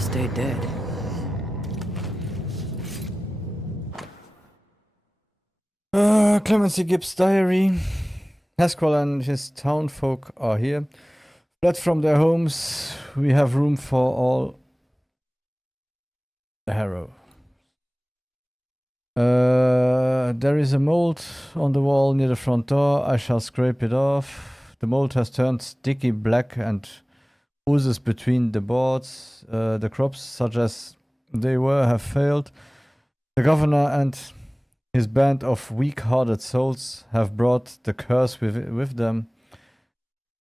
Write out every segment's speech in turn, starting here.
to stay dead. Clemency Gibbs' diary. Haskell and his townfolk are here. Fled from their homes. We have room for all. The harrow. There is a mold on the wall near the front door. I shall scrape it off. The mold has turned sticky black and oozes between the boards. The crops, such as they were, have failed. The governor and his band of weak-hearted souls have brought the curse with them.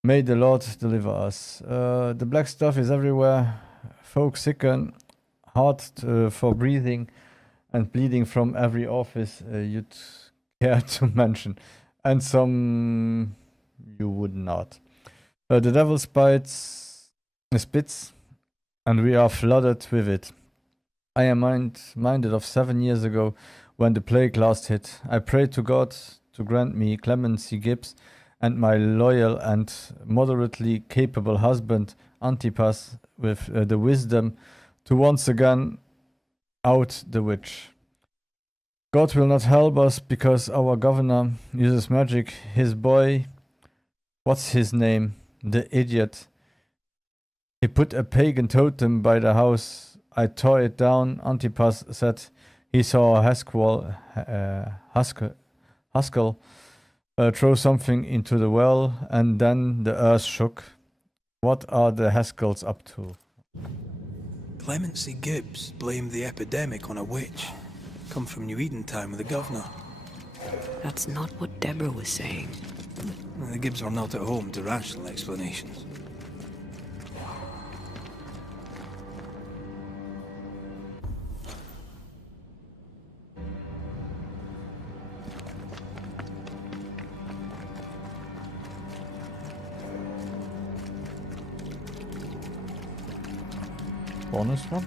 May the Lord deliver us. The black stuff is everywhere. Folk sicken, hard for breathing, and bleeding from every orifice you'd care to mention. And some you would not. The devil spits, and we are flooded with it. I am minded of 7 years ago, when the plague last hit. I prayed to God to grant me Clemency Gibbs and my loyal and moderately capable husband Antipas with the wisdom to once again out the witch. God will not help us because our governor uses magic. His boy, what's his name? The idiot. He put a pagan totem by the house. I tore it down. Antipas said he saw Haskell throw something into the well, and then the earth shook. What are the Haskells up to? Clemency Gibbs blamed the epidemic on a witch. Come from New Eden town with the governor. That's not what Deborah was saying. The Gibbs are not at home to rational explanations. Bonus one?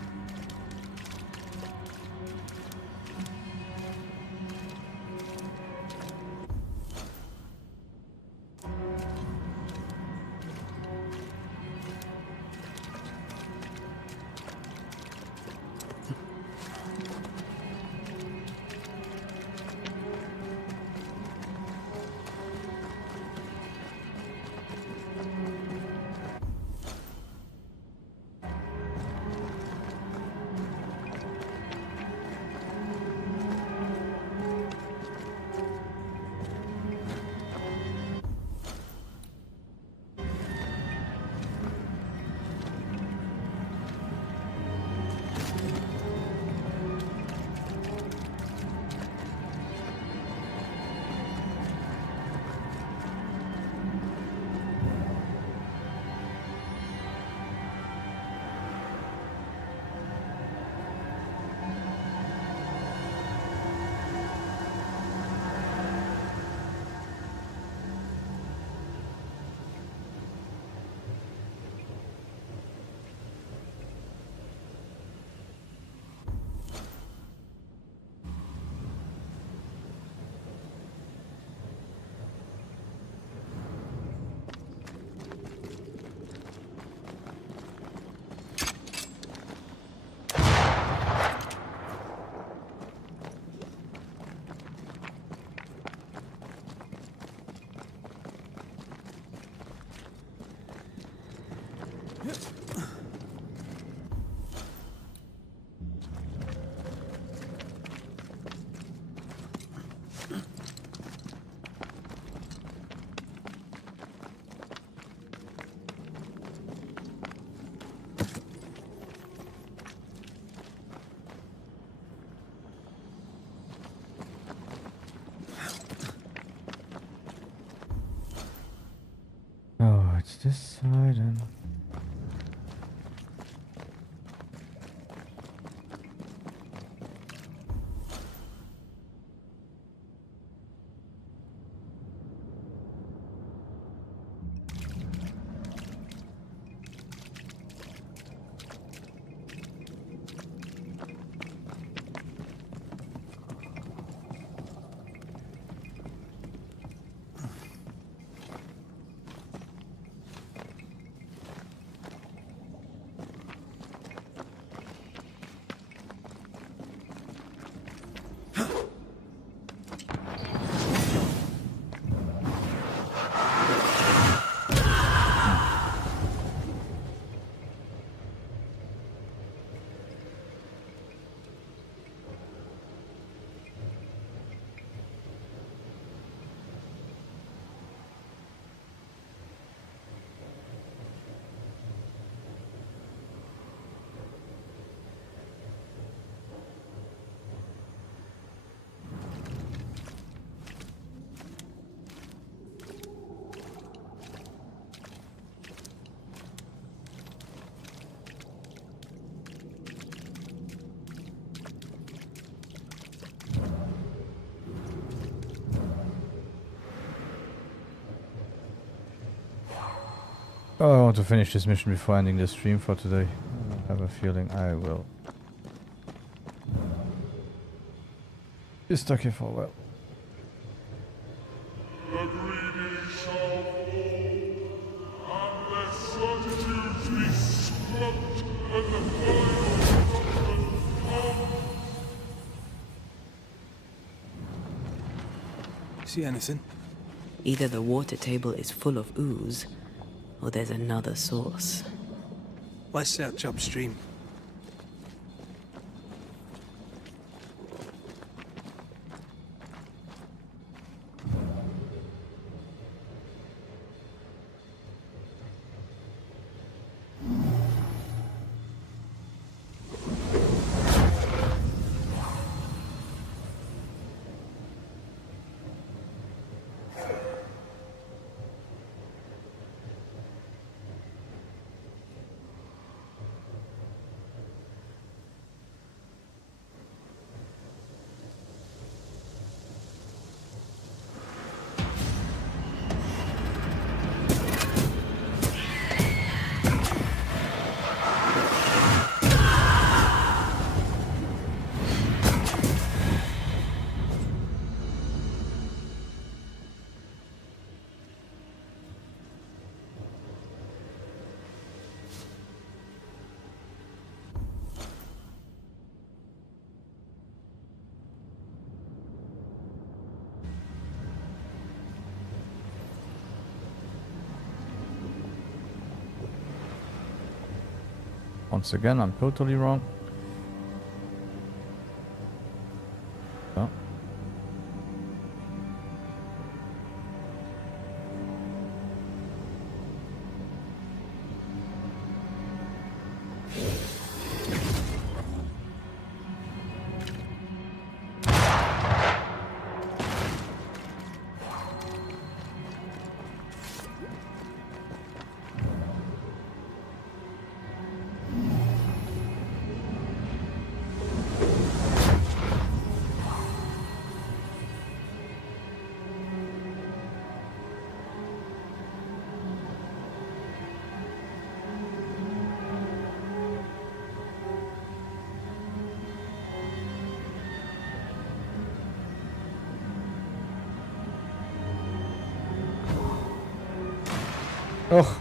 Oh, it's this side and... Oh, I want to finish this mission before ending the stream for today. I have a feeling I will be stuck here for a while. The greedy shall fall, unless certitudes be squelched and the final judgment come. See anything? Either the water table is full of ooze, or there's another source. Let's search upstream. Once again, I'm totally wrong. Oh. Oh.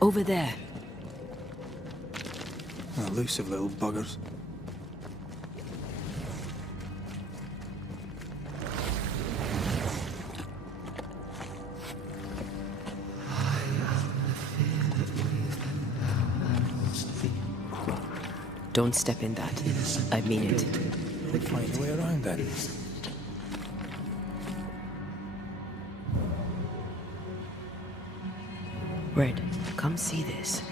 Over there. Elusive little buggers. Don't step in that. I mean it. We'll find a way around then. Red, come see this.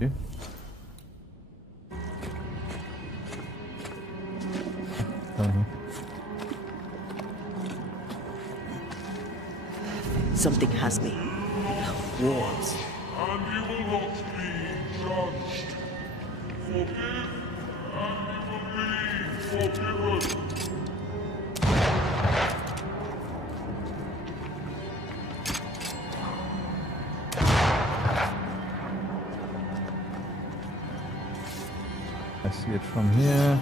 Yeah. Something has me. Walls. And you will not be judged. Forgive, and you will be forgiven. I see it from here.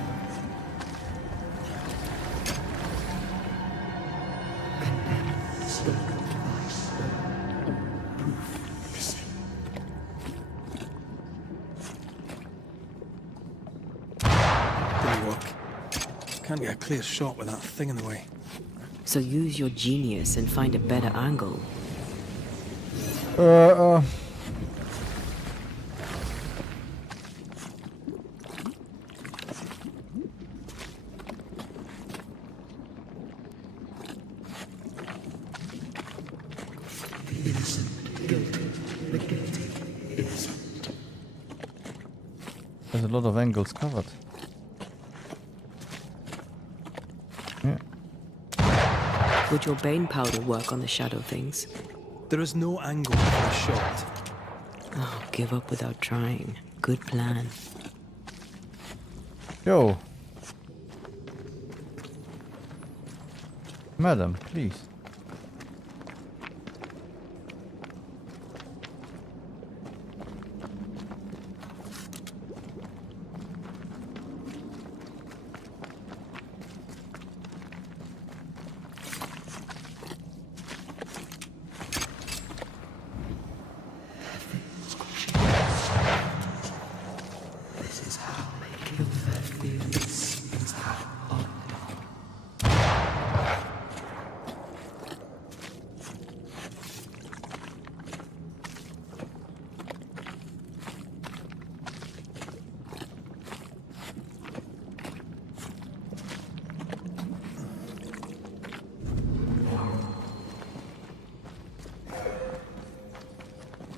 Didn't work. Can't get a clear shot with that thing in the way. So use your genius and find a better angle. There's a lot of angles covered. Yeah. Would your bane powder work on the shadow things? There is no angle for a shot. Oh, give up without trying. Good plan. Yo. Madam, please.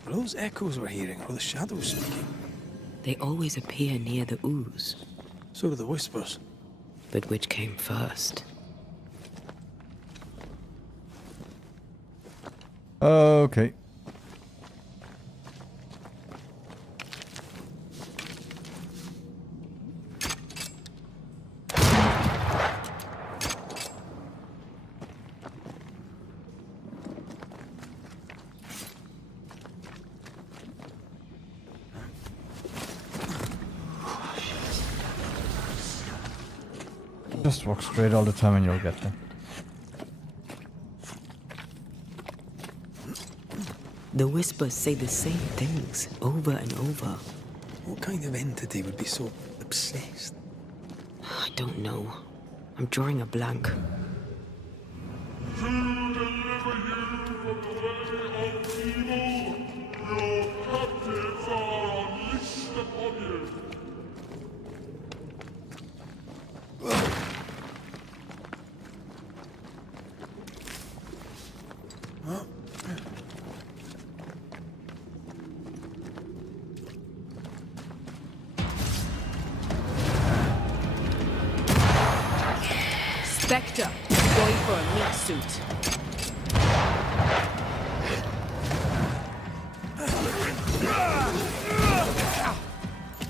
Are those echoes we're hearing, or the shadows speaking? They always appear near the ooze. So do the whispers. But which came first? Okay. Just walk straight all the time and you'll get there. The whispers say the same things over and over. What kind of entity would be so obsessed? I don't know. I'm drawing a blank. To deliver you from the way of evil, your captives are unleashed upon you. Spectre, going for a meat suit.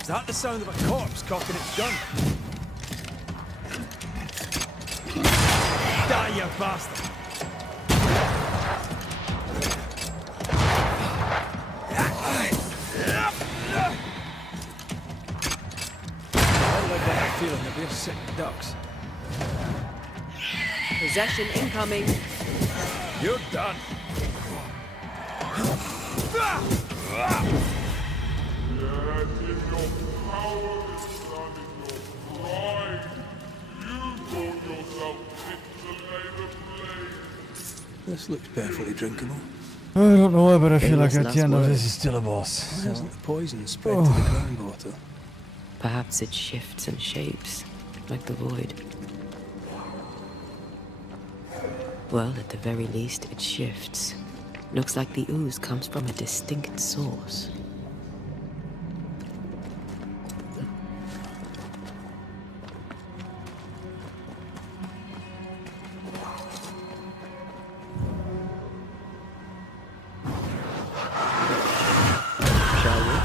Is that the sound of a corpse cocking its gun? Die, you bastard! I like that feeling that we're sick ducks. Possession incoming. You're done. Yet in your cowardice and in your pride, you brought yourself into the flame. This looks perfectly drinkable. I don't know why, but I feel Famous like at the last end of word. this is still a boss. Why hasn't the poison spread to the groundwater? Perhaps it shifts and shapes, like the void. Well, at the very least, it shifts. Looks like the ooze comes from a distinct source. Shall we?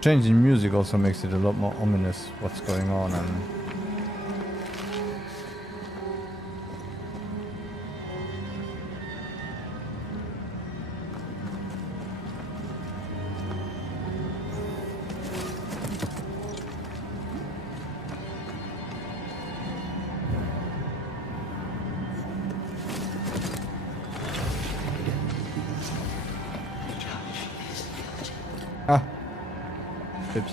Changing music also makes it a lot more ominous what's going on and Ah. Oops.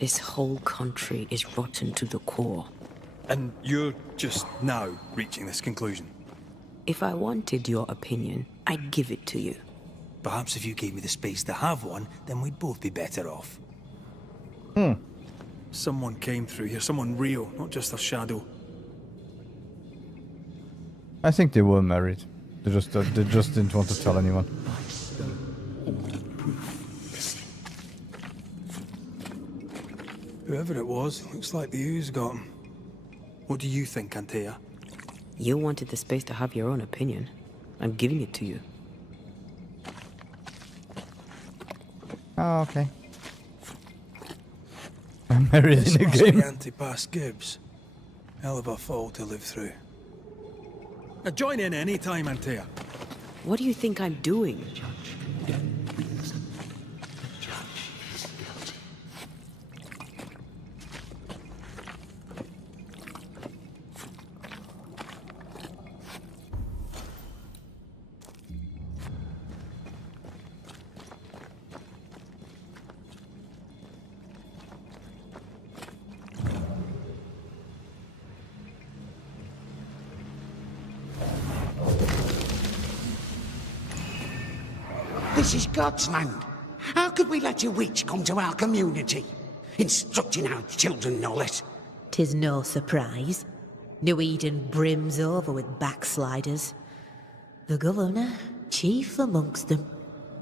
This whole country is rotten to the core. And you're just now reaching this conclusion? If I wanted your opinion, I'd give it to you. Perhaps if you gave me the space to have one, then we'd both be better off. Someone came through here, someone real, not just a shadow. I think they were married. They just didn't want to tell anyone. Whoever it was, looks like the ooze got him. What do you think, Antea? You wanted the space to have your own opinion. I'm giving it to you. Oh, okay. I'm married This in a must be game. Antipas Gibbs. Hell of a fall to live through. Now join in any time, Antea. What do you think I'm doing? This is God's land. How could we let a witch come to our community? Instructing our children, no less. 'Tis no surprise. New Eden brims over with backsliders. The governor, chief amongst them.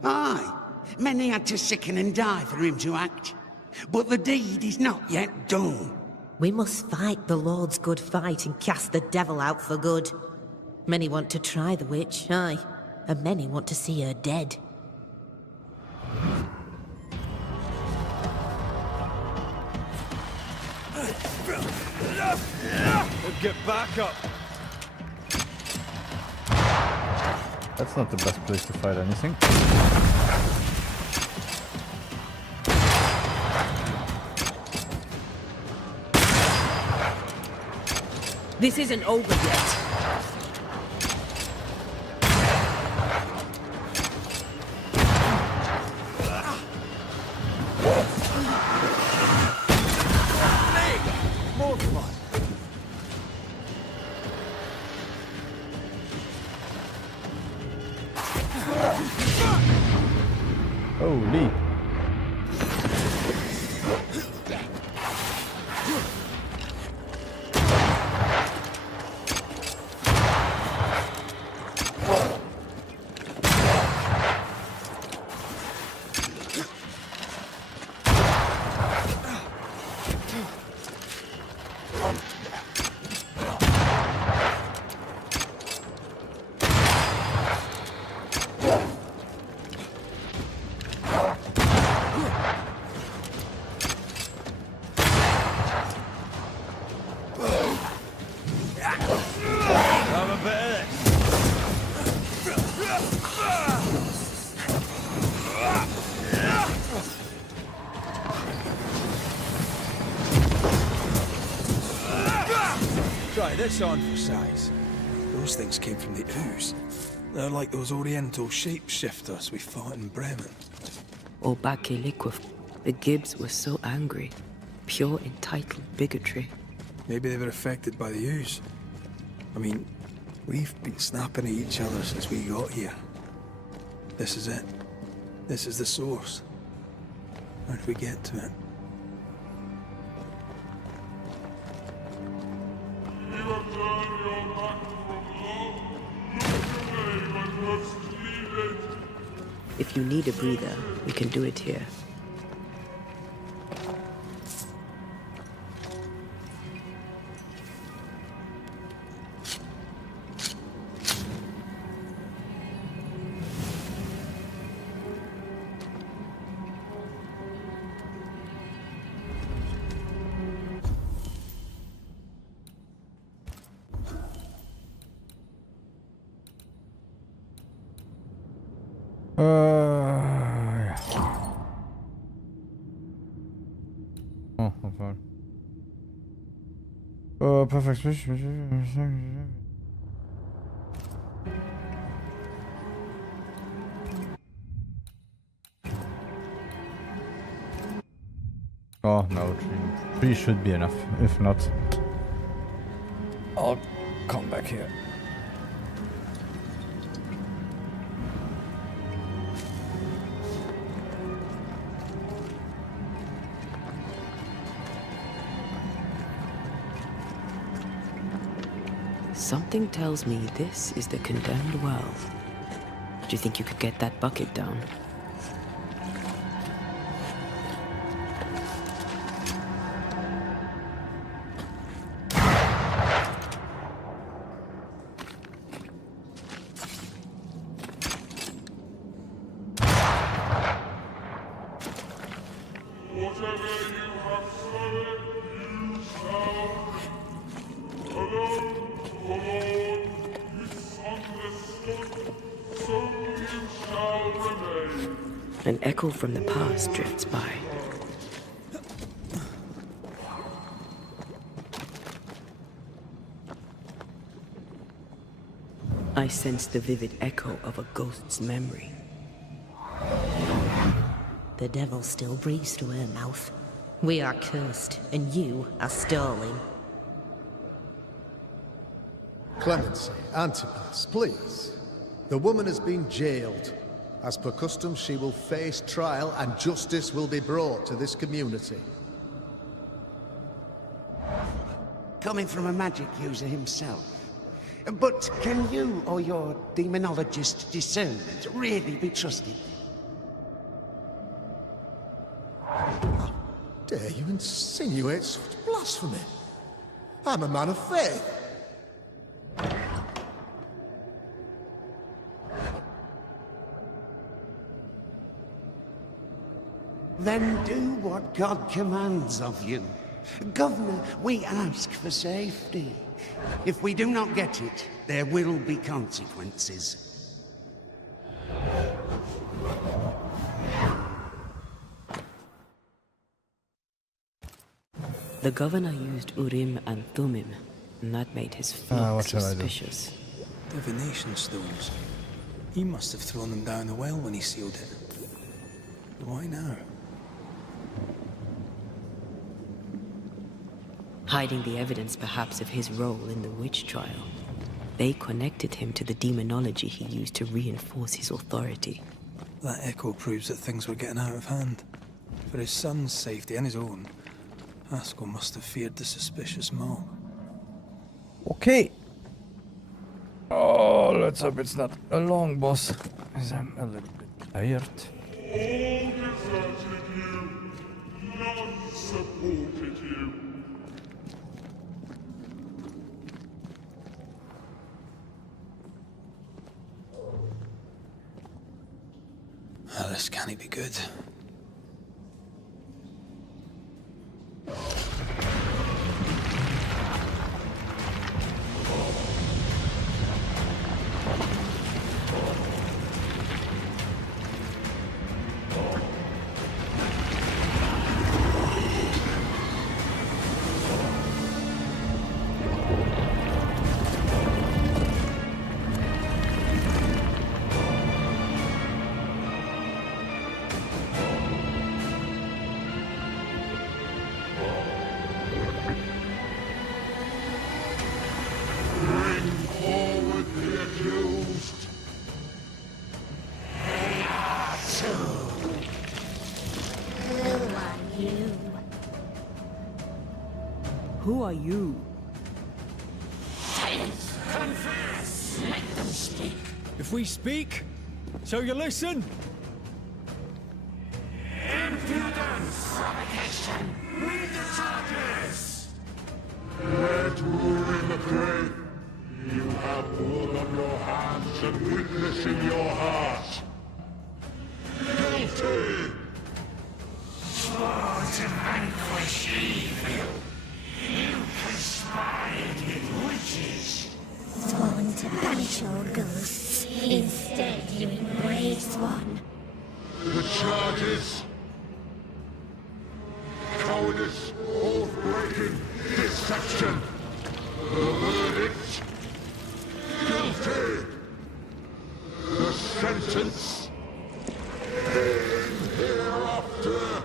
Aye, many had to sicken and die for him to act. But the deed is not yet done. We must fight the Lord's good fight and cast the devil out for good. Many want to try the witch, aye, and many want to see her dead. Get back up! That's not the best place to fight anything. This isn't over yet. Holy. Try this on for size. Those things came from the ooze. They're like those oriental shapeshifters we fought in Bremen. Or Bakeliquif. The Gibbs were so angry. Pure entitled bigotry. Maybe they were affected by the ooze. I mean, we've been snapping at each other since we got here. This is it. This is the source. How do we get to it? You have turned your back from love. Look away when If you need a breather, we can do it here. Yeah. Oh, okay. Perfect switch. Oh no, three should be enough. If not, I'll come back here. Something tells me this is the condemned well. Do you think you could get that bucket down? Whatever you have said, you shall. Alone, O Lord, misunderstood, so you shall remain. An echo from the past drifts by. I sense the vivid echo of a ghost's memory. The devil still breathes through her mouth. We are cursed, and you are stalling. Clemency, Antipas, please. The woman has been jailed. As per custom, she will face trial and justice will be brought to this community. Coming from a magic user himself. But can you or your demonologist discernment really be trusted? How dare you insinuate such blasphemy? I'm a man of faith. Then do what God commands of you. Governor, we ask for safety. If we do not get it, there will be consequences. The governor used Urim and Thummim, and that made his flock what shall I do? suspicious. Divination stones. He must have thrown them down the well when he sealed it. Why now? Hiding the evidence perhaps of his role in the witch trial. They connected him to the demonology he used to reinforce his authority. That echo proves that things were getting out of hand. For his son's safety and his own, Haskell must have feared the suspicious mob. Okay. Oh, let's hope it's not a long boss, because I'm a little bit tired. All deserted you, none supported you. Ah, this can't be good. Who are you? If we speak, so you listen? Red rule in the grave. You have blood on your hands and weakness in your heart. Guilty! Swore to vanquish evil. You conspired with witches. Sworn to banish all ghosts. Instead, you embraced one. The charges. Cowardice, oath-breaking, deception. The verdict. Guilty. The sentence. In hereafter.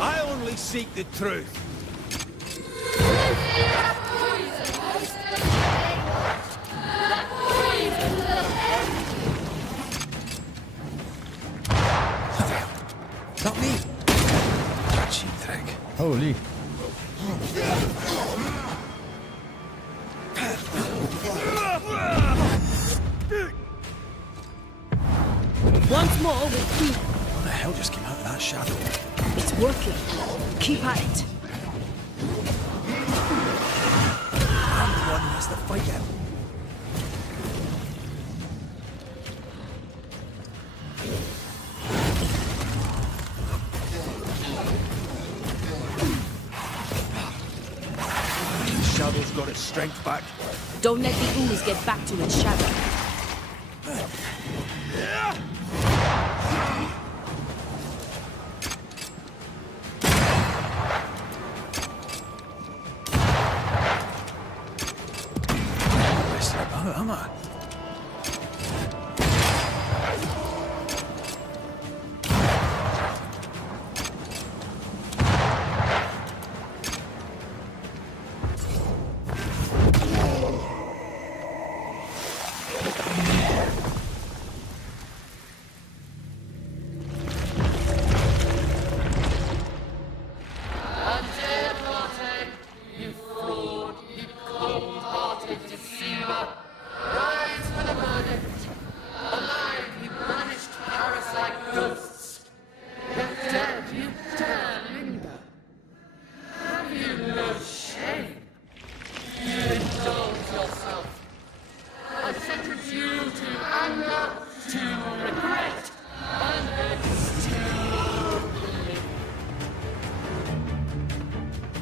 I only seek the truth. Not me! Cheap trick. Holy. Once more with keep. What the hell just came out of that shadow? It's working. Keep at it. I'm the one who has to fight him. The shadow's got its strength back. Don't let the ooze get back to its shadow. Messing about, am I?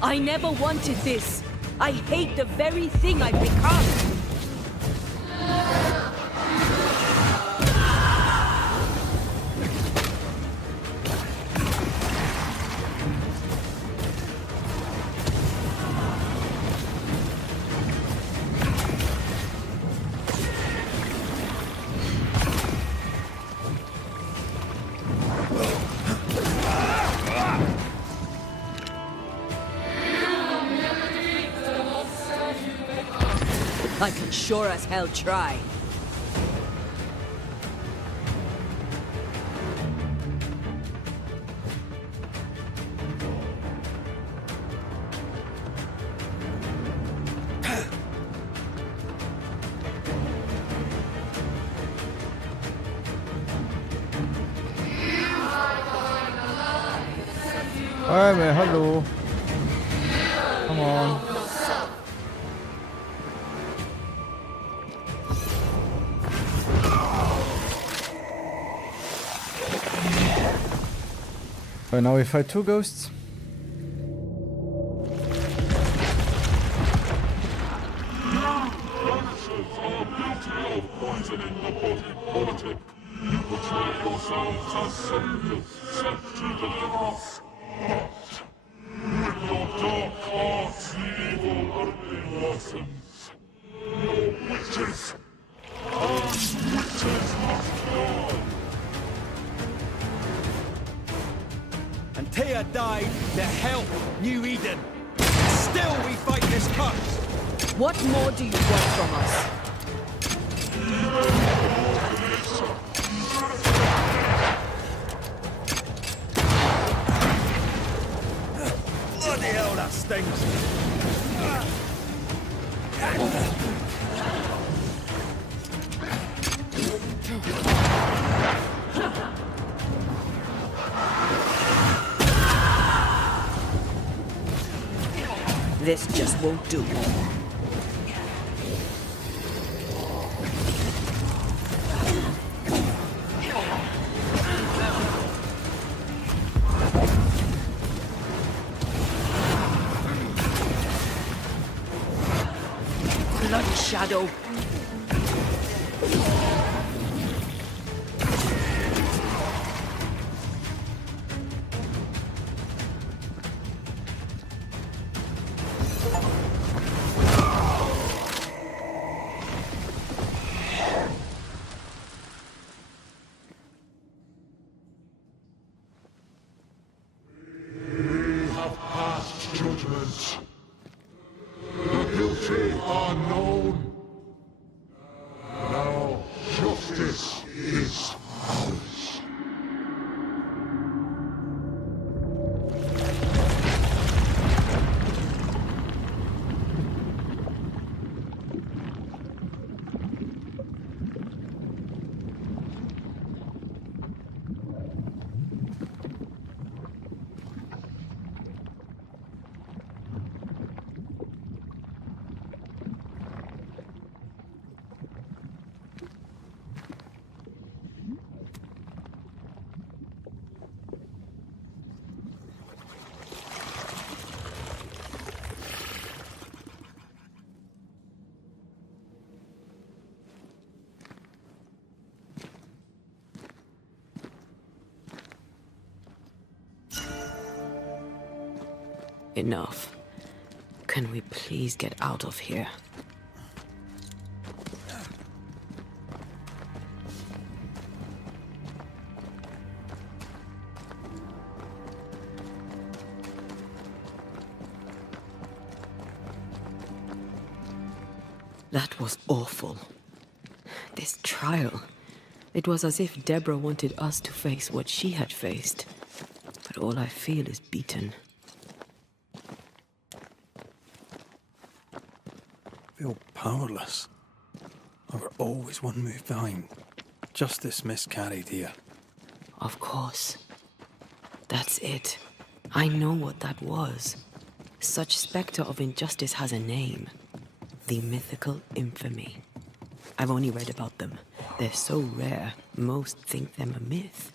I never wanted this. I hate the very thing I've become. I can sure as hell try. Alright, man, hello. Come on. Right, now we fight two ghosts. Banishers are guilty of poisoning the body politic. You portray yourselves as saviors sent to deliver us. But with your dark hearts, the evil only worsens. Your witches, and witches must die. And Tia died to help New Eden. Still we fight this curse. What more do you want from us? Bloody hell, that stings. This just won't do. Bloody shadow. We have passed judgment. The guilty are known. Now justice is ours. Enough. Can we please get out of here? That was awful. This trial. It was as if Deborah wanted us to face what she had faced. But all I feel is beaten. Feel powerless. We were always one move behind. Justice miscarried here. Of course. That's it. I know what that was. Such spectre of injustice has a name. The mythical infamy. I've only read about them. They're so rare, most think them a myth.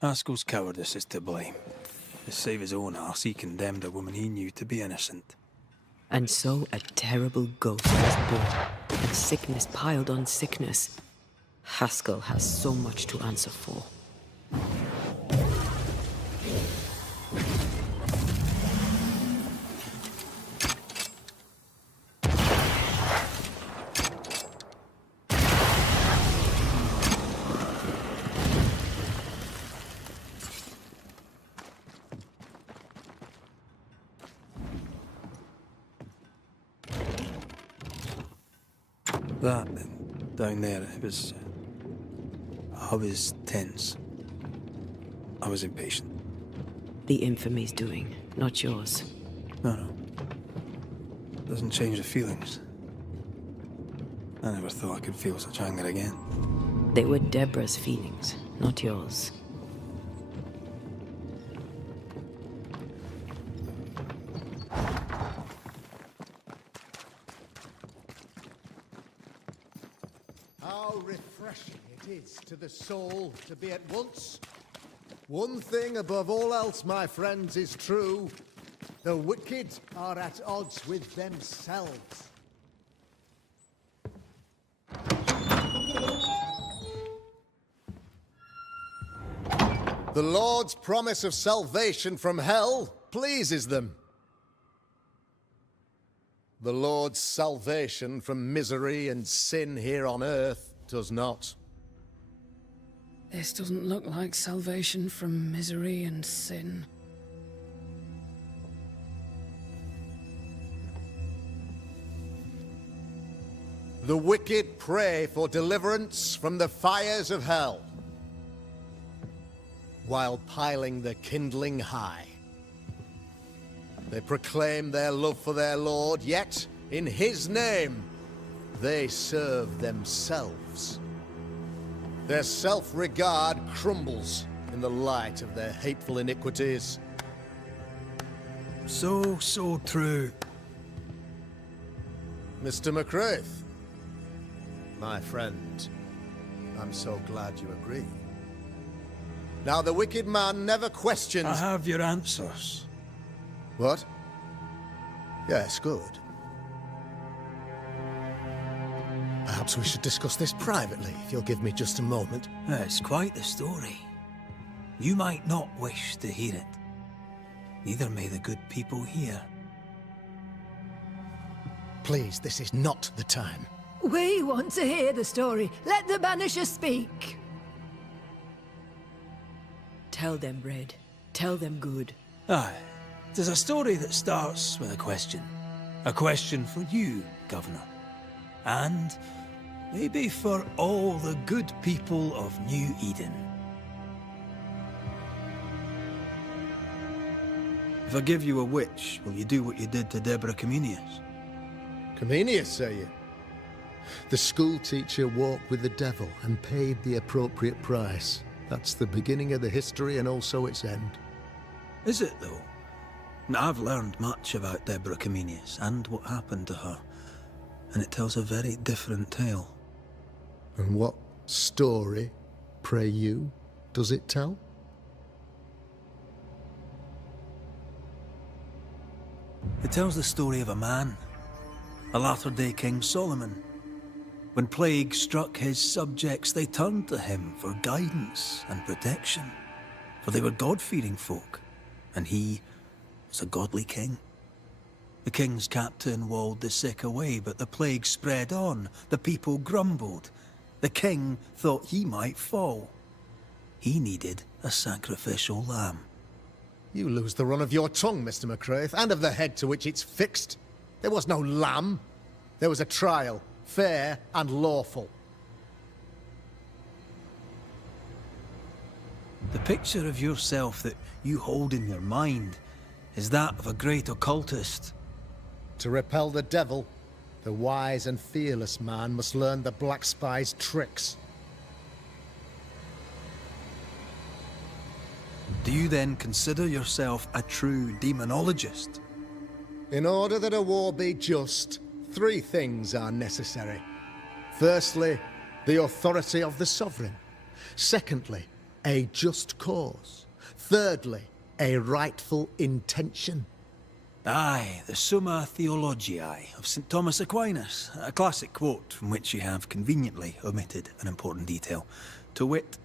Haskell's cowardice is to blame. To save his own arse, he condemned a woman he knew to be innocent. And so a terrible ghost was born, and sickness piled on sickness. Haskell has so much to answer for. That, down there, it was... I was tense. I was impatient. The infamy's doing, not yours. No. Doesn't change the feelings. I never thought I could feel such anger again. They were Deborah's feelings, not yours. How refreshing it is to the soul to be at once. One thing above all else, my friends, is true. The wicked are at odds with themselves. The Lord's promise of salvation from hell pleases them. The Lord's salvation from misery and sin here on earth does not. This doesn't look like salvation from misery and sin. The wicked pray for deliverance from the fires of hell, while piling the kindling high. They proclaim their love for their lord, yet, in his name, they serve themselves. Their self-regard crumbles in the light of their hateful iniquities. So true. Mr. McCraith, my friend, I'm so glad you agree. Now, the wicked man never questions... I have your answers. What? Yes, good. Perhaps we should discuss this privately, if you'll give me just a moment. It's quite the story. You might not wish to hear it. Neither may the good people here. Please, this is not the time. We want to hear the story. Let the Banishers speak. Tell them, Red. Tell them good. Aye. There's a story that starts with a question. A question for you, Governor. And maybe for all the good people of New Eden. If I give you a witch, will you do what you did to Deborah Comenius? Comenius, say you? The school teacher walked with the devil and paid the appropriate price. That's the beginning of the history and also its end. Is it, though? I've learned much about Deborah Comenius and what happened to her, and it tells a very different tale. And what story, pray you, does it tell? It tells the story of a man, a latter-day King Solomon. When plague struck his subjects, they turned to him for guidance and protection, for they were God-fearing folk, and he was a godly king. The king's captain walled the sick away, but the plague spread on. The people grumbled. The king thought he might fall. He needed a sacrificial lamb. You lose the run of your tongue, Mr. McCraith, and of the head to which it's fixed. There was no lamb. There was a trial, fair and lawful. The picture of yourself that you hold in your mind is that of a great occultist. To repel the devil, the wise and fearless man must learn the Black Spy's tricks. Do you then consider yourself a true demonologist? In order that a war be just, 3 things are necessary. Firstly, the authority of the sovereign. Secondly, a just cause. Thirdly, a rightful intention. Aye, the Summa Theologiae of St. Thomas Aquinas, a classic quote from which you have conveniently omitted an important detail. To wit,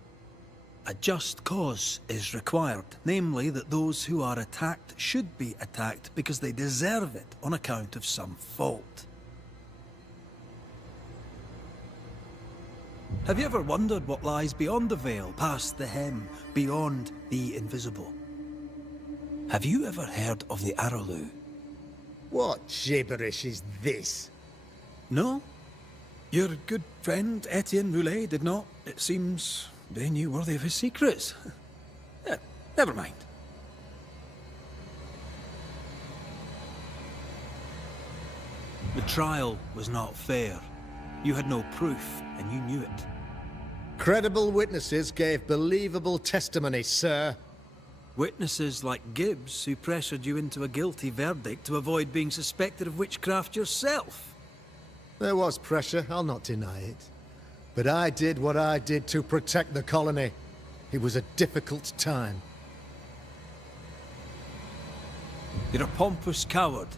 a just cause is required, namely that those who are attacked should be attacked because they deserve it on account of some fault. Have you ever wondered what lies beyond the veil, past the hem, beyond the invisible? Have you ever heard of the Arrowloo? What gibberish is this? No? Your good friend Etienne Roulet did not. It seems they knew worthy of his secrets. Never mind. The trial was not fair. You had no proof, and you knew it. Credible witnesses gave believable testimony, sir. Witnesses like Gibbs, who pressured you into a guilty verdict to avoid being suspected of witchcraft yourself. There was pressure, I'll not deny it. But I did what I did to protect the colony. It was a difficult time. You're a pompous coward,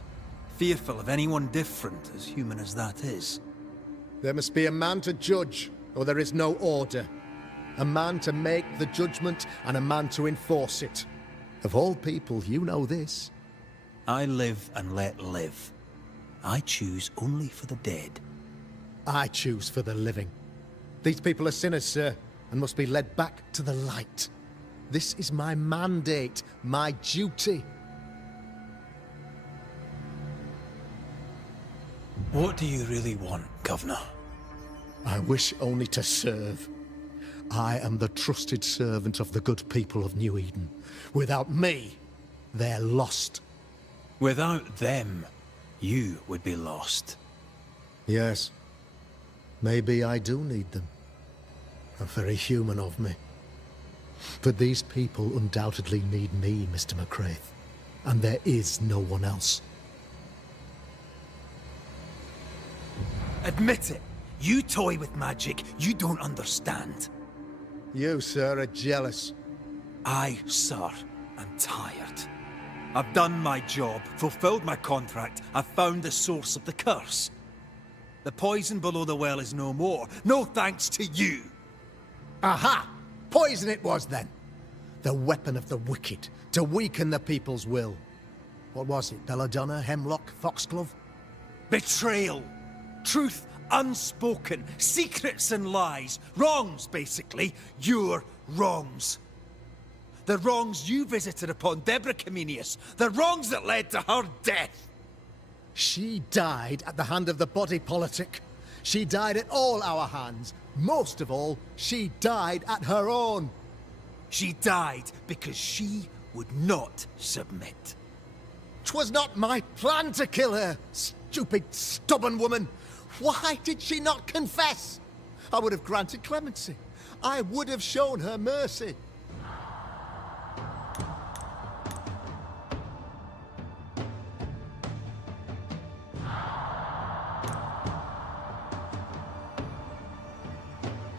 fearful of anyone different, as human as that is. There must be a man to judge, or there is no order. A man to make the judgment, and a man to enforce it. Of all people, you know this. I live and let live. I choose only for the dead. I choose for the living. These people are sinners, sir, and must be led back to the light. This is my mandate, my duty. What do you really want, Governor? I wish only to serve. I am the trusted servant of the good people of New Eden. Without me, they're lost. Without them, you would be lost. Yes. Maybe I do need them. How very human of me. But these people undoubtedly need me, Mr. McCraith. And there is no one else. Admit it. You toy with magic you don't understand. You, sir, are jealous. I, sir, am tired. I've done my job, fulfilled my contract, I've found the source of the curse. The poison below the well is no more. No thanks to you. Aha! Poison it was then. The weapon of the wicked, to weaken the people's will. What was it? Belladonna, Hemlock, Foxglove? Betrayal. Truth unspoken. Secrets and lies. Wrongs, basically. Your wrongs. The wrongs you visited upon Deborah Comenius. The wrongs that led to her death. She died at the hand of the body politic. She died at all our hands. Most of all, she died at her own. She died because she would not submit. 'Twas not my plan to kill her, stupid, stubborn woman. Why did she not confess? I would have granted clemency. I would have shown her mercy.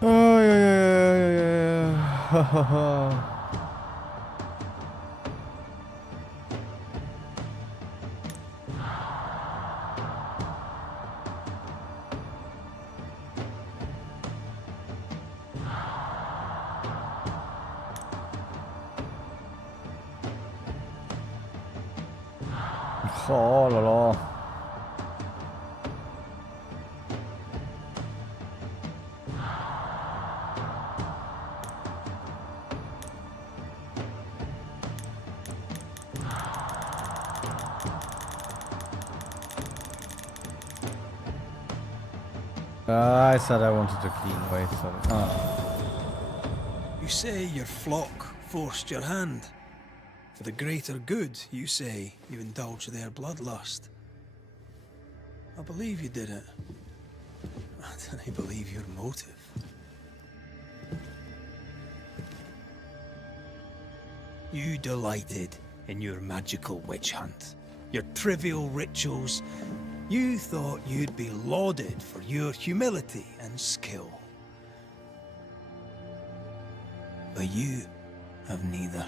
Oh, yeah. Oh là là. I said I wanted to clean away, sorry. Oh. You say your flock forced your hand. For the greater good, you say you indulged their bloodlust. I believe you did it. I don't believe your motive. You delighted in your magical witch hunt, your trivial rituals. You thought you'd be lauded for your humility and skill. But you have neither.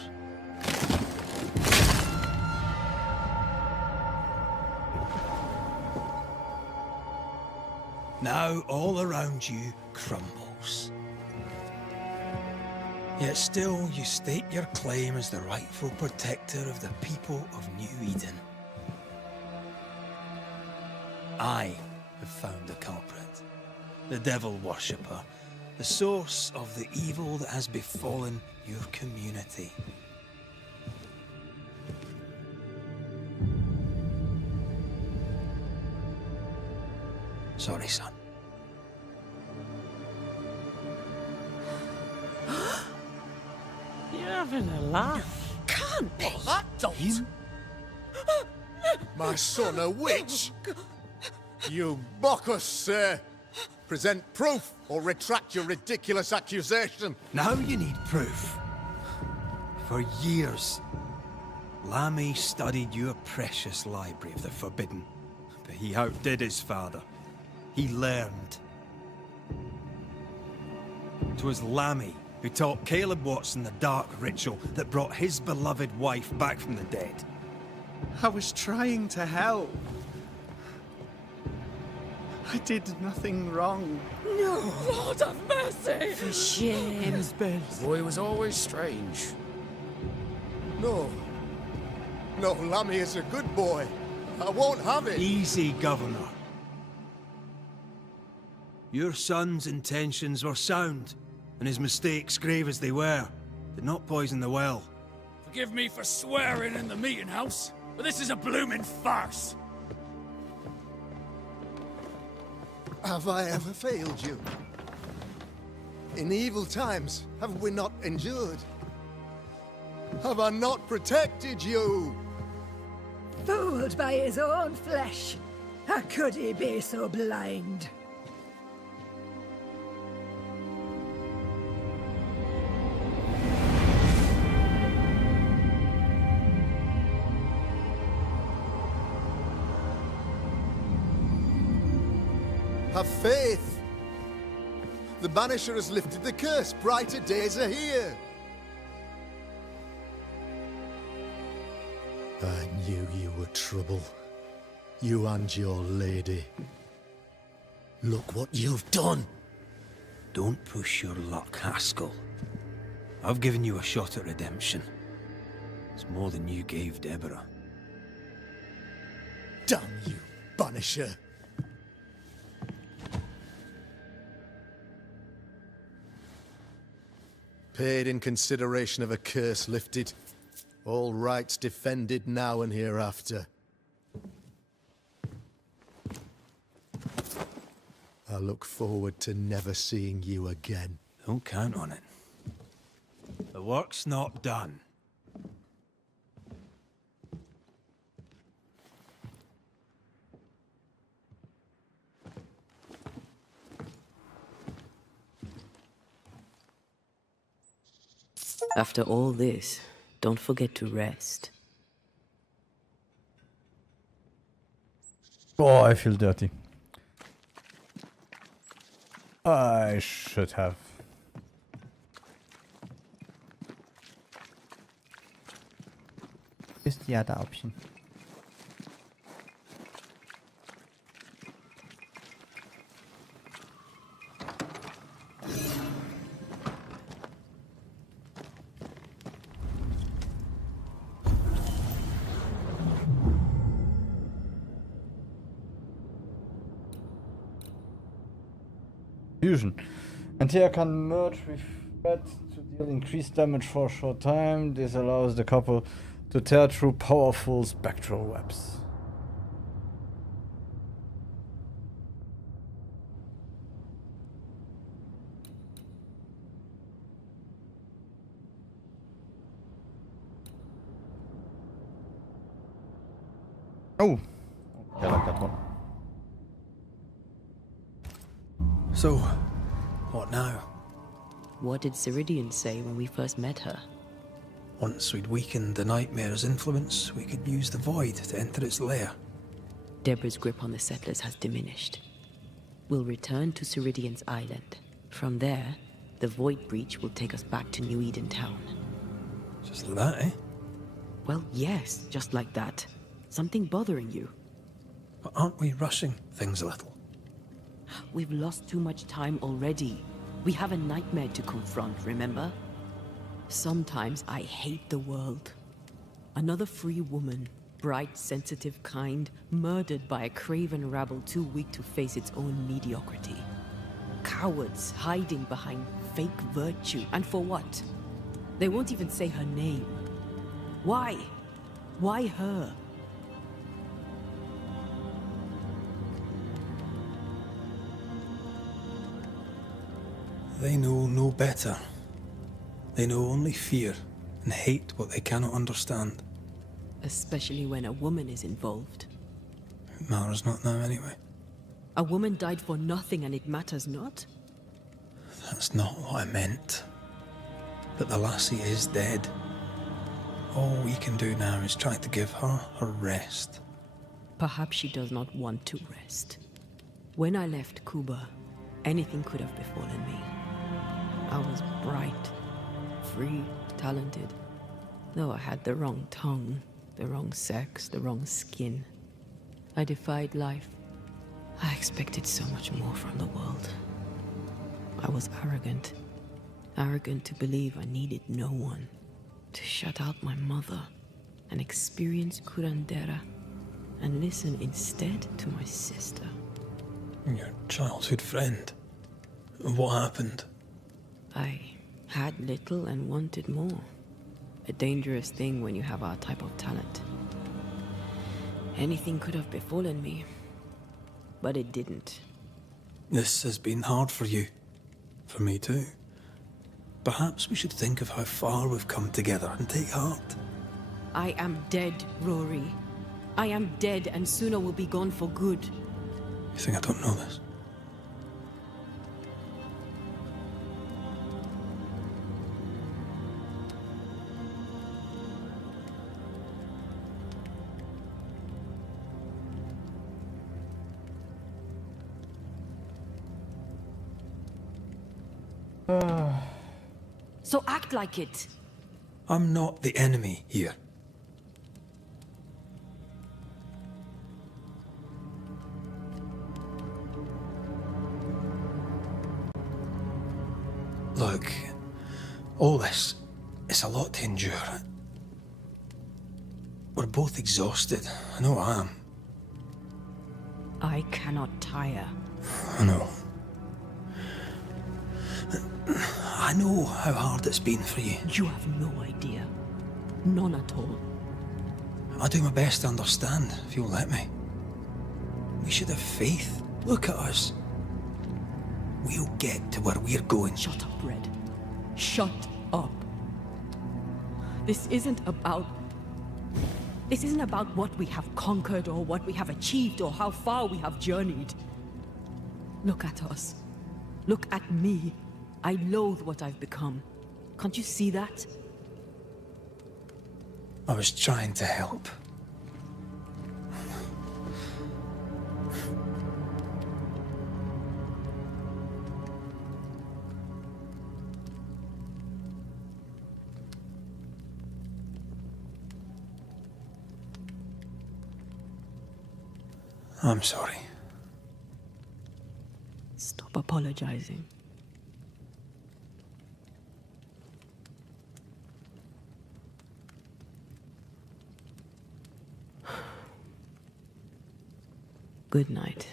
Now all around you crumbles. Yet still you state your claim as the rightful protector of the people of New Eden. I have found the culprit, the devil worshipper, the source of the evil that has befallen your community. Sorry, son. You're having a laugh. Can't be. That don't. My son a witch? You mock us, sir. Present proof or retract your ridiculous accusation. Now you need proof. For years, Lammy studied your precious library of the forbidden, but he outdid his father. He learned. 'Twas Lammy who taught Caleb Watson the dark ritual that brought his beloved wife back from the dead. I was trying to help. I did nothing wrong. No! Lord have mercy! For shame. The boy was always strange. No. No, Lammy is a good boy. I won't have it. Easy, Governor. Your son's intentions were sound, and his mistakes, grave as they were, did not poison the well. Forgive me for swearing in the meeting house, but this is a blooming farce. Have I ever failed you? In evil times, have we not endured? Have I not protected you? Fooled by his own flesh. How could he be so blind? Have faith! The Banisher has lifted the curse. Brighter days are here. I knew you were trouble. You and your lady. Look what you've done! Don't push your luck, Haskell. I've given you a shot at redemption. It's more than you gave Deborah. Damn you, Banisher! Paid in consideration of a curse lifted. All rights defended now and hereafter. I look forward to never seeing you again. Don't count on it. The work's not done. After all this, don't forget to rest. Oh, I feel dirty. I should have. Ist ja da Option. Fusion. Antea can merge with Fred to deal increased damage for a short time. This allows the couple to tear through powerful spectral webs. Oh! I like that one. So, what now? What did Ceridian say when we first met her? Once we'd weakened the Nightmare's influence, we could use the Void to enter its lair. Deborah's grip on the settlers has diminished. We'll return to Ceridian's island. From there, the Void Breach will take us back to New Eden Town. Just like that, eh? Well, yes, just like that. Something bothering you? But aren't we rushing things a little? We've lost too much time already. We have a nightmare to confront, remember? Sometimes I hate the world. Another free woman, bright, sensitive, kind, murdered by a craven rabble too weak to face its own mediocrity. Cowards hiding behind fake virtue. And for what? They won't even say her name. Why? Why her? They know no better. They know only fear and hate what they cannot understand. Especially when a woman is involved. It matters not now anyway. A woman died for nothing and it matters not? That's not what I meant. But the lassie is dead. All we can do now is try to give her her rest. Perhaps she does not want to rest. When I left Cuba, anything could have befallen me. I was bright, free, talented. Though I had the wrong tongue, the wrong sex, the wrong skin. I defied life. I expected so much more from the world. I was arrogant. Arrogant to believe I needed no one. To shut out my mother and experience curandera and listen instead to my sister. Your childhood friend. What happened? I had little and wanted more. A dangerous thing when you have our type of talent. Anything could have befallen me, but it didn't. This has been hard for you. For me too. Perhaps we should think of how far we've come together and take heart. I am dead, Rory. I am dead, and Suna will be gone for good. You think I don't know this? So act like it. I'm not the enemy here. Look, all this, it's a lot to endure. We're both exhausted. I know I am. I cannot tire. I know. I know how hard it's been for you. You have no idea. None at all. I'll do my best to understand, if you'll let me. We should have faith. Look at us. We'll get to where we're going. Shut up, Red. Shut up. This isn't about what we have conquered or what we have achieved or how far we have journeyed. Look at us. Look at me. I loathe what I've become. Can't you see that? I was trying to help. I'm sorry. Stop apologizing. Good night.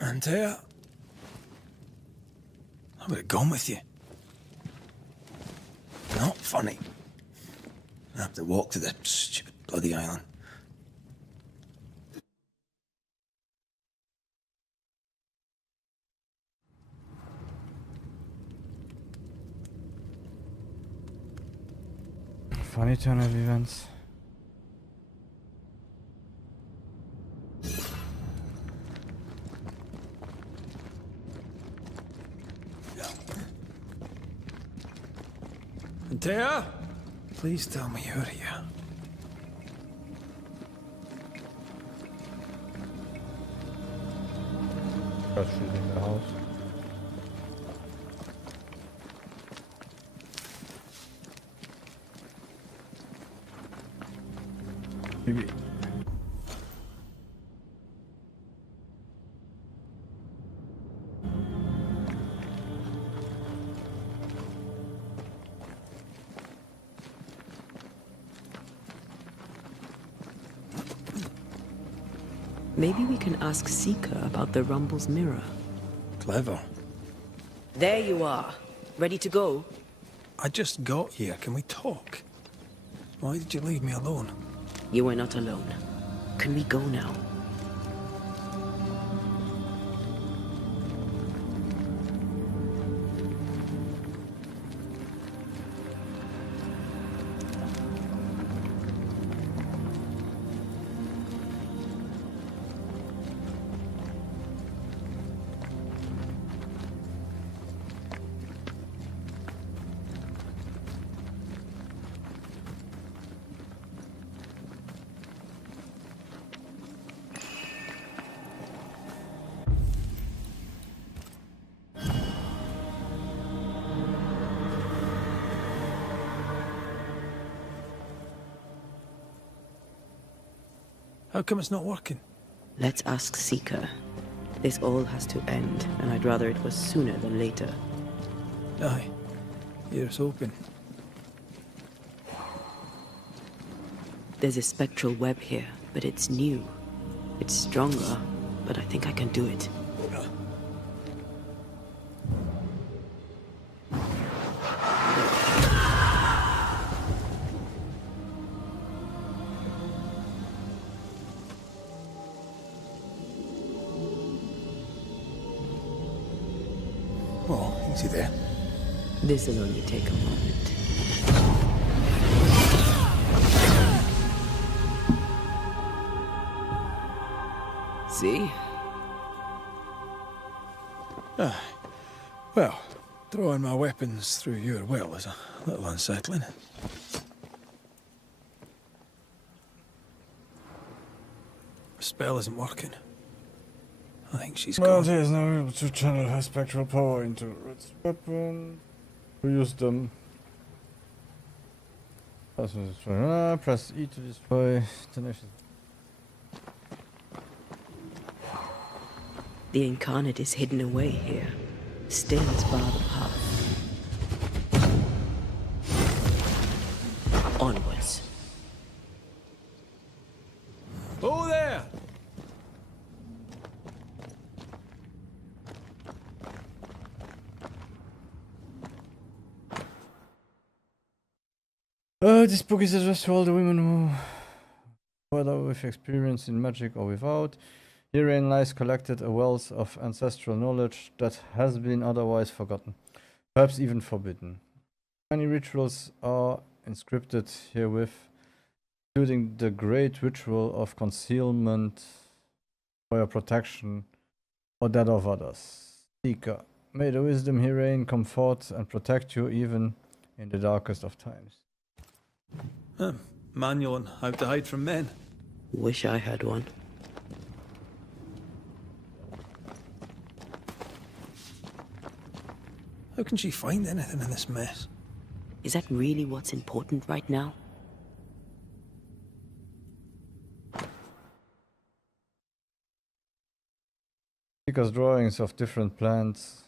Antea, I would have gone with you. Not funny. I have to walk to the stupid bloody island. Funny turn of events. Antea? Please tell me you're here. Got shooting the house. Maybe. Maybe we can ask Seeker about the Rumble's mirror. Clever. There you are. Ready to go? I just got here. Can we talk? Why did you leave me alone? You are not alone. Can we go now? How come it's not working? Let's ask Seeker. This all has to end, and I'd rather it was sooner than later. Aye. Here's hoping. There's a spectral web here, but it's new. It's stronger, but I think I can do it. Oh, easy there. This'll only take a moment. See? Well, throwing my weapons through your will is a little unsettling. The spell isn't working. I think she's gone. She is now able to channel her spectral power into its weapon. To use them. Press E to destroy detonations. The incarnate is hidden away here. Stains bar the path. Onwards. Oh there! This book is addressed to all the women who, whether with experience in magic or without, herein lies collected a wealth of ancestral knowledge that has been otherwise forgotten, perhaps even forbidden. Many rituals are inscripted herewith, including the great ritual of concealment for your protection or that of others. Seeker, may the wisdom herein comfort and protect you even in the darkest of times. Manual on how to hide from men. Wish I had one. How can she find anything in this mess? Is that really what's important right now? Because drawings of different plants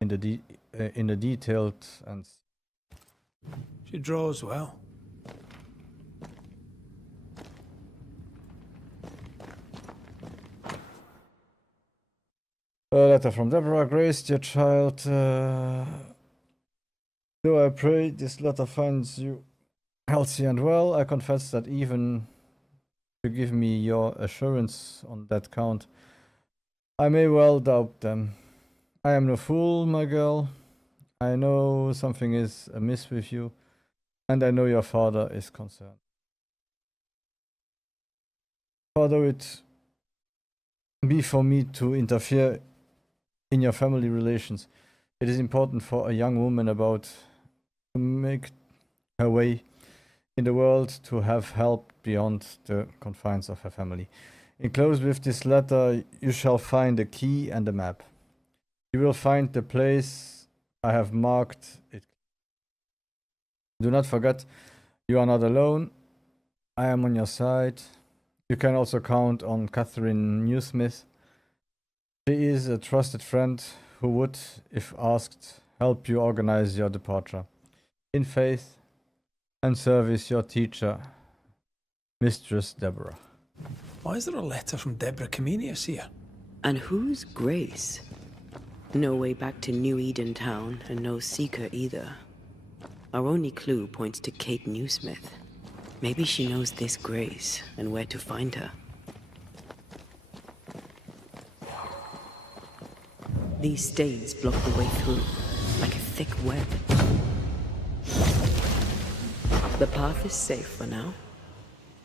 in the detailed and She draws well. A letter from Deborah. Grace, dear child. Though I pray this letter finds you healthy and well, I confess that even to give me your assurance on that count, I may well doubt them. I am no fool, my girl. I know something is amiss with you, and I know your father is concerned. Father, it be for me to interfere in your family relations. It is important for a young woman about to make her way in the world to have help beyond the confines of her family. Enclosed with this letter, you shall find a key and a map. You will find the place I have marked it. Do not forget, you are not alone. I am on your side. You can also count on Catherine Newsmith. She is a trusted friend who would, if asked, help you organize your departure. In faith and service, your teacher, Mistress Deborah. Why is there a letter from Deborah Comenius here? And who's Grace? No way back to New Eden Town, and no seeker either. Our only clue points to Kate Newsmith. Maybe she knows this Grace and where to find her. These stains block the way through, like a thick web. The path is safe for now.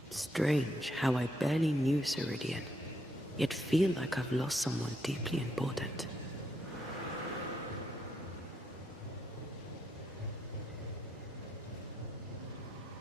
Strange how I barely knew Ceridian, yet feel like I've lost someone deeply important.